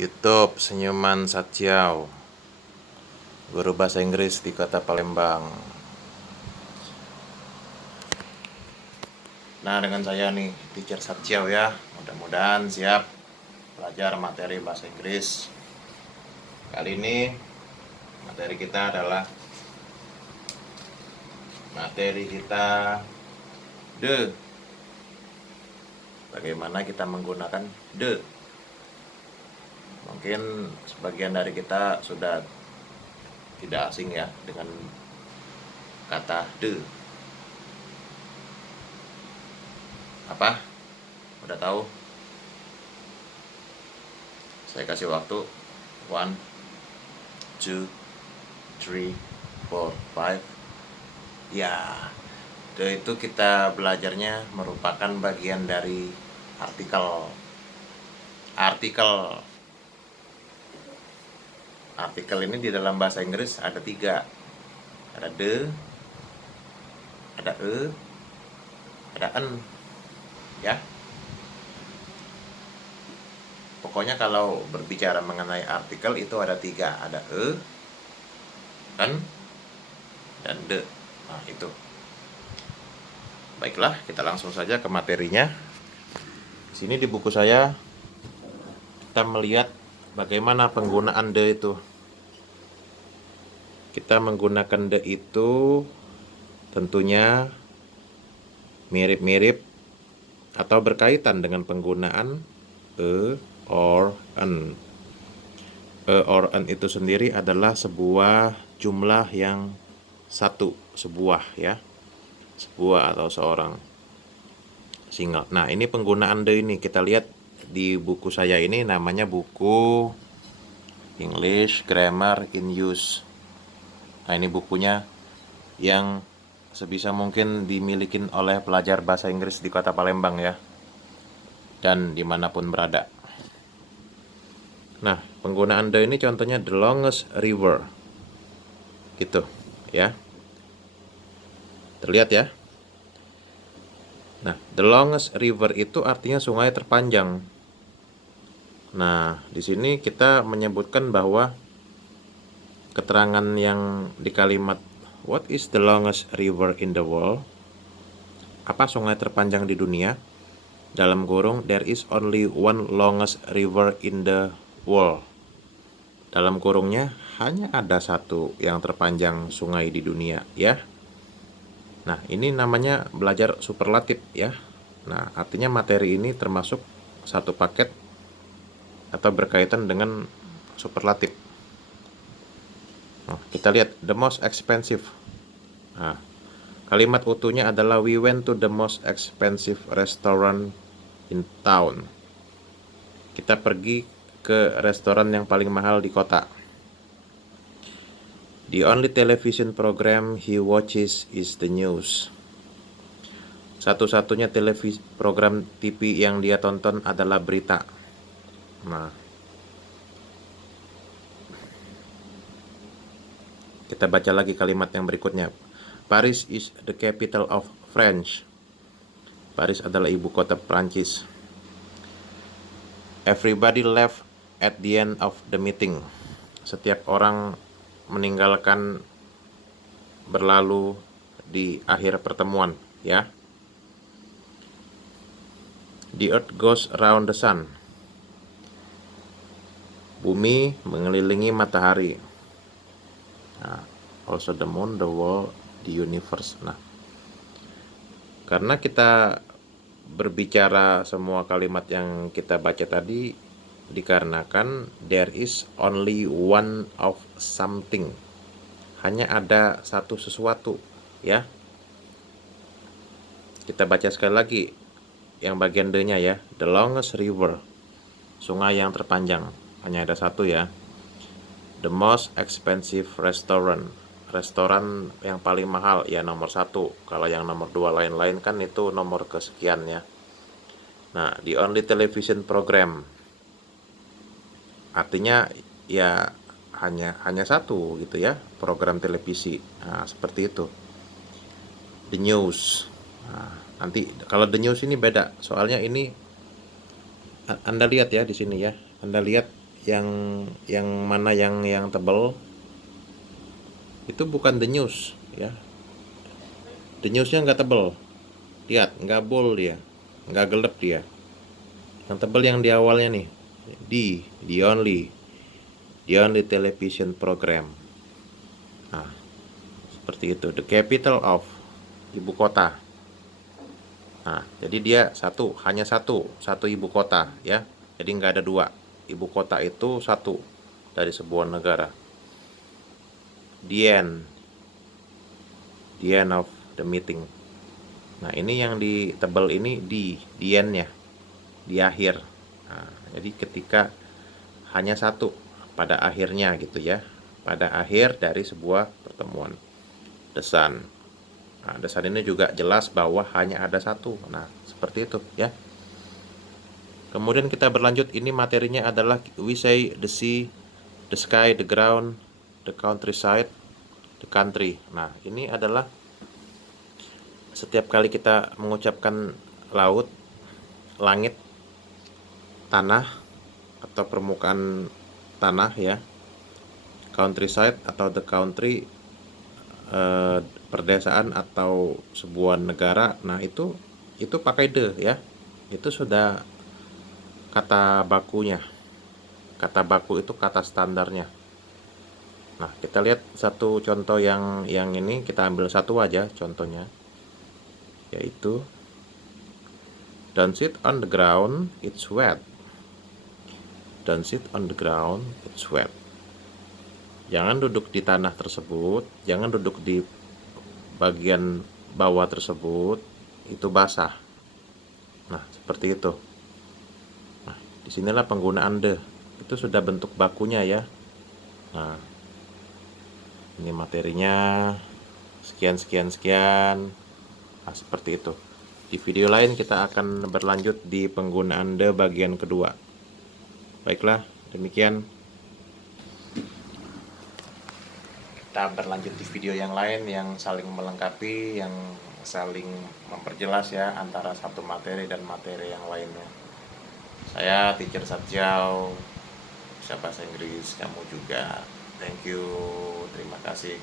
YouTube Senyuman Satyau, guru bahasa Inggris di kota Palembang. Nah, dengan saya nih, Teacher Satyau ya. Mudah-mudahan siap belajar materi bahasa Inggris. Kali ini materi kita adalah the. Bagaimana kita menggunakan the? Mungkin sebagian dari kita sudah tidak asing ya dengan kata the. Apa? Udah tahu? Saya kasih waktu 1, 2, 3, 4, 5. Ya, itu kita belajarnya merupakan bagian dari artikel. Artikel ini di dalam bahasa Inggris ada 3. Ada the, ada ada an. Ya. Pokoknya kalau berbicara mengenai artikel itu ada 3. Ada an, dan the. Nah, itu. Baiklah, kita langsung saja ke materinya. Di sini di buku saya kita melihat bagaimana penggunaan the itu. Kita menggunakan the itu tentunya mirip-mirip atau berkaitan dengan penggunaan or an. Or an itu sendiri adalah sebuah jumlah yang satu, sebuah ya. Sebuah atau seorang, single. Nah, ini penggunaan the ini kita lihat di buku saya ini, namanya buku English Grammar in Use. Nah, ini bukunya yang sebisa mungkin dimiliki oleh pelajar bahasa Inggris di kota Palembang ya, dan dimanapun berada. Nah, penggunaan the ini contohnya the longest river gitu ya. Terlihat ya. Nah, the longest river itu artinya sungai terpanjang. Nah, di sini kita menyebutkan bahwa keterangan yang di kalimat what is the longest river in the world? Apa sungai terpanjang di dunia? Dalam kurung, there is only one longest river in the world. Dalam kurungnya, hanya ada satu yang terpanjang sungai di dunia ya. Nah, ini namanya belajar superlatif ya. Nah, artinya materi ini termasuk satu paket atau berkaitan dengan superlatif. Nah, kita lihat the most expensive. Nah, kalimat utuhnya adalah we went to the most expensive restaurant in town. Kita pergi ke restoran yang paling mahal di kota. The only television program he watches is the news. Satu-satunya program TV yang dia tonton adalah berita. Nah, kita baca lagi kalimat yang berikutnya. Paris is the capital of France. Paris adalah ibu kota Prancis. Everybody left at the end of the meeting. Setiap orang meninggalkan, berlalu di akhir pertemuan ya. The earth goes around the sun. Bumi mengelilingi matahari. Nah, also the moon, the world, the universe. Nah, karena kita berbicara semua kalimat yang kita baca tadi dikarenakan there is only one of something. Hanya ada satu sesuatu ya. Kita baca sekali lagi yang bagian D-nya ya. The longest river. Sungai yang terpanjang. Hanya ada satu ya. The most expensive restaurant. Restoran yang paling mahal ya nomor 1. Kalau yang nomor 2 lain-lain kan itu nomor kesekian ya. Nah, the only television program. Artinya ya hanya satu gitu ya, program televisi. Nah, seperti itu. The news. Nah, nanti kalau the news ini beda. Soalnya ini Anda lihat ya di sini ya. Anda lihat yang mana yang tebal itu bukan the news ya. The newsnya nggak tebal, lihat nggak bold dia, nggak gelap dia. Yang tebal yang di awalnya nih, the only television program. Nah, seperti itu, the capital of, ibu kota. Nah, jadi dia hanya satu ibu kota ya. Jadi nggak ada dua. Ibu kota itu satu dari sebuah negara. The end of the meeting. Nah, ini yang di tebal ini the end-nya, di akhir. Nah, jadi ketika hanya satu pada akhirnya gitu ya. Pada akhir dari sebuah pertemuan. The Sun. Nah, The Sun ini juga jelas bahwa hanya ada satu. Nah, seperti itu ya. Kemudian kita berlanjut, ini materinya adalah we say the sea, the sky, the ground, the countryside, the country. Nah, ini adalah setiap kali kita mengucapkan laut, langit, tanah atau permukaan tanah ya, countryside atau the country, perdesaan atau sebuah negara. Nah, itu pakai the ya. Itu sudah kata bakunya. Kata baku itu kata standarnya. Nah, kita lihat satu contoh yang ini, kita ambil satu aja contohnya. Yaitu don't sit on the ground, it's wet. Don't sit on the ground, it's wet. Jangan duduk di tanah tersebut, jangan duduk di bagian bawah tersebut, itu basah. Nah, seperti itu. Nah, disinilah penggunaan the. Itu sudah bentuk bakunya ya. Nah, ini materinya sekian. Nah, seperti itu. Di video lain kita akan berlanjut di penggunaan the bagian kedua. Baiklah, demikian. Kita berlanjut di video yang lain yang saling melengkapi, yang saling memperjelas ya antara satu materi dan materi yang lainnya. Saya Teacher Satjau, bisa bahasa Inggris, kamu juga. Thank you, terima kasih.